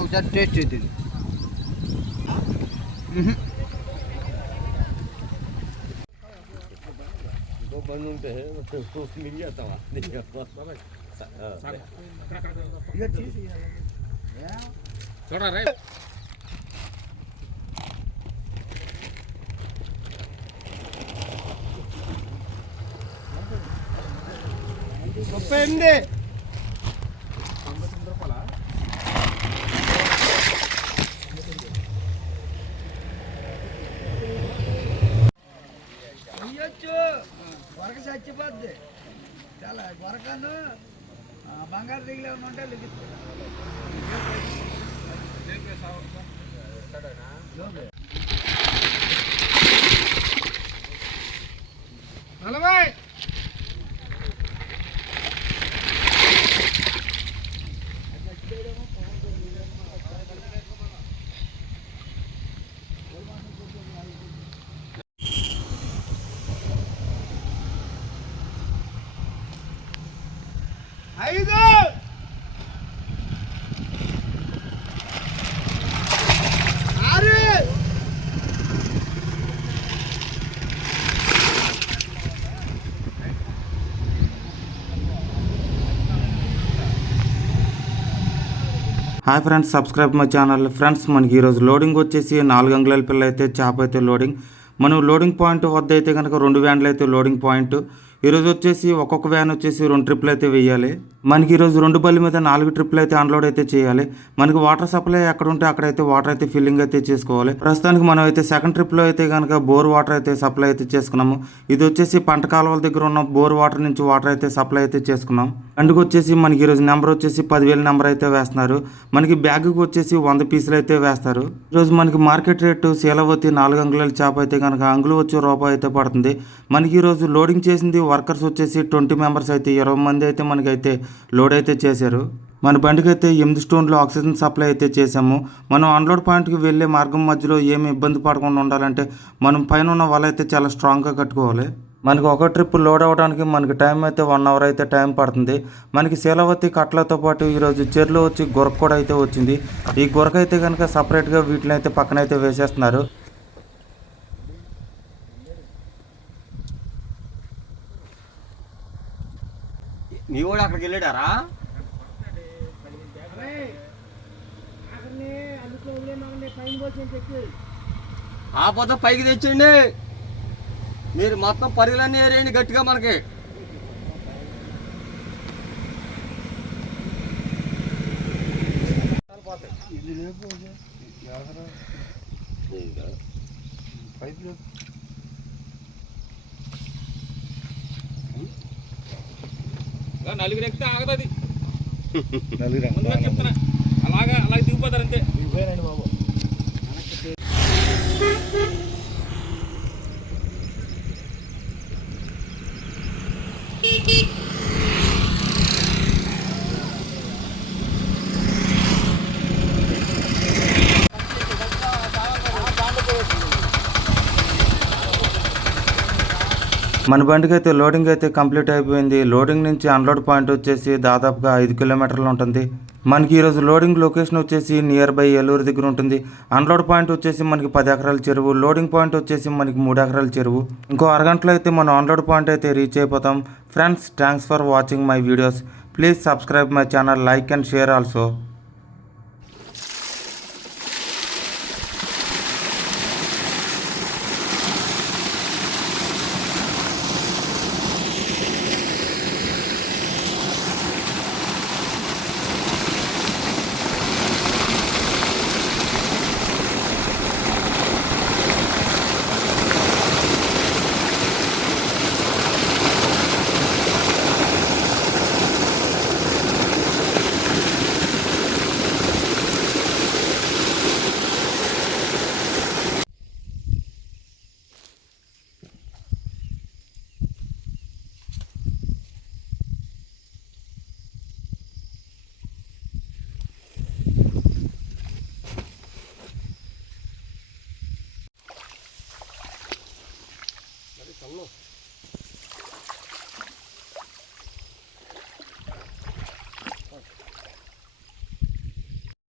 ఒకసారి టేస్ట్ అవుతుంది. ఇంకో బండి ఉంటే మింగేస్తావా? చూడరా ముప్పై ఇయ్యొచ్చు. గొరక చచ్చిపోద్ది చాలా. గొరకను బంగారు దిగులు ఏమైనా ఉంటే నలభై ఐదు ఆరు hi friends, subscribe my channel. Friends, మనకి ఈరోజు లోడింగ్ వచ్చేసి 4 అంగుళాల పిల్ల అయితే చేప అయితే లోడింగ్. మనం లోడింగ్ పాయింట్ వద్ద అయితే కనుక 2 వ్యాన్లు అయితే లోడింగ్ పాయింట్. ఈరోజు వచ్చేసి ఒక్కొక్క వ్యాన్ వచ్చేసి 2 ట్రిప్లు అయితే వేయాలి. మనకి ఈరోజు 2 బల్లి మీద 4 ట్రిప్లు అయితే అన్లోడ్ అయితే చేయాలి. మనకి వాటర్ సప్లై ఎక్కడ ఉంటే అక్కడైతే వాటర్ అయితే ఫిల్లింగ్ అయితే చేసుకోవాలి. ప్రస్తుతానికి మనం అయితే సెకండ్ ట్రిప్లో అయితే కనుక బోర్ వాటర్ అయితే సప్లై అయితే చేసుకున్నాము. ఇది వచ్చేసి పంట కాలువల దగ్గర ఉన్న బోర్ వాటర్ నుంచి వాటర్ అయితే సప్లై అయితే చేసుకున్నాం. అందుకు వచ్చేసి మనకి ఈరోజు నెంబర్ వచ్చేసి 10,000 నెంబర్ అయితే వేస్తున్నారు. మనకి బ్యాగ్కి వచ్చేసి 100 పీసులు అయితే వేస్తారు. ఈరోజు మనకి మార్కెట్ రేటు శీలవతి 4 అంగుళాల చేప అయితే కనుక అంగుళం వచ్చి రూపాయి అయితే పడుతుంది. మనకి ఈరోజు లోడింగ్ చేసింది వర్కర్స్ వచ్చేసి 20 మెంబర్స్ అయితే 20 మంది అయితే మనకైతే లోడ్ అయితే చేశారు. మన బండికి అయితే 8 స్టోన్లు ఆక్సిజన్ సప్లై అయితే చేసాము. మనం అన్లోడ్ పాయింట్కి వెళ్ళే మార్గం మధ్యలో ఏమి ఇబ్బంది పడకుండా ఉండాలంటే మనం పైన ఉన్న వల అయితే చాలా స్ట్రాంగ్గా కట్టుకోవాలి. మనకి ఒక ట్రిప్ లోడ్ అవ్వడానికి మనకి టైం అయితే 1 అవర్ అయితే టైం పడుతుంది. మనకి శీలవతి కట్లతో పాటు ఈరోజు చెర్లో వచ్చి గురక కూడా అయితే వచ్చింది. ఈ గురక అయితే కనుక సపరేట్గా వీటిని అయితే పక్కన అయితే వేసేస్తున్నారు. నీ కూడా అక్కడికి వెళ్ళాడారా? ఆ పొద్దు పైకి తెచ్చండి. మీరు మొత్తం పరిగలన్నీ ఏరేయండి గట్టిగా. మనకి నలుగురు ఎక్కితే ఆగదు. చెప్తున్నా అలాగా దిగిపోతారు అంతే. బాబు మన బండికి అయితే లోడింగ్ అయితే కంప్లీట్ అయిపోయింది. లోడింగ్ నుంచి అన్లోడ్ పాయింట్ వచ్చేసి దాదాపుగా 5 కిలోమీటర్లు ఉంటుంది. మనకి ఈరోజు లోడింగ్ లొకేషన్ వచ్చేసి నియర్ బై ఏలూరు దగ్గర ఉంటుంది. అన్లోడ్ పాయింట్ వచ్చేసి మనకి 10 ఎకరాల చెరువు, లోడింగ్ పాయింట్ వచ్చేసి మనకి 3 ఎకరాల చెరువు. ఇంకో అరగంటలో అయితే మనం అన్లోడ్ పాయింట్ అయితే రీచ్ అయిపోతాం. Friends, thanks for watching my videos. Please subscribe my channel, like and share also.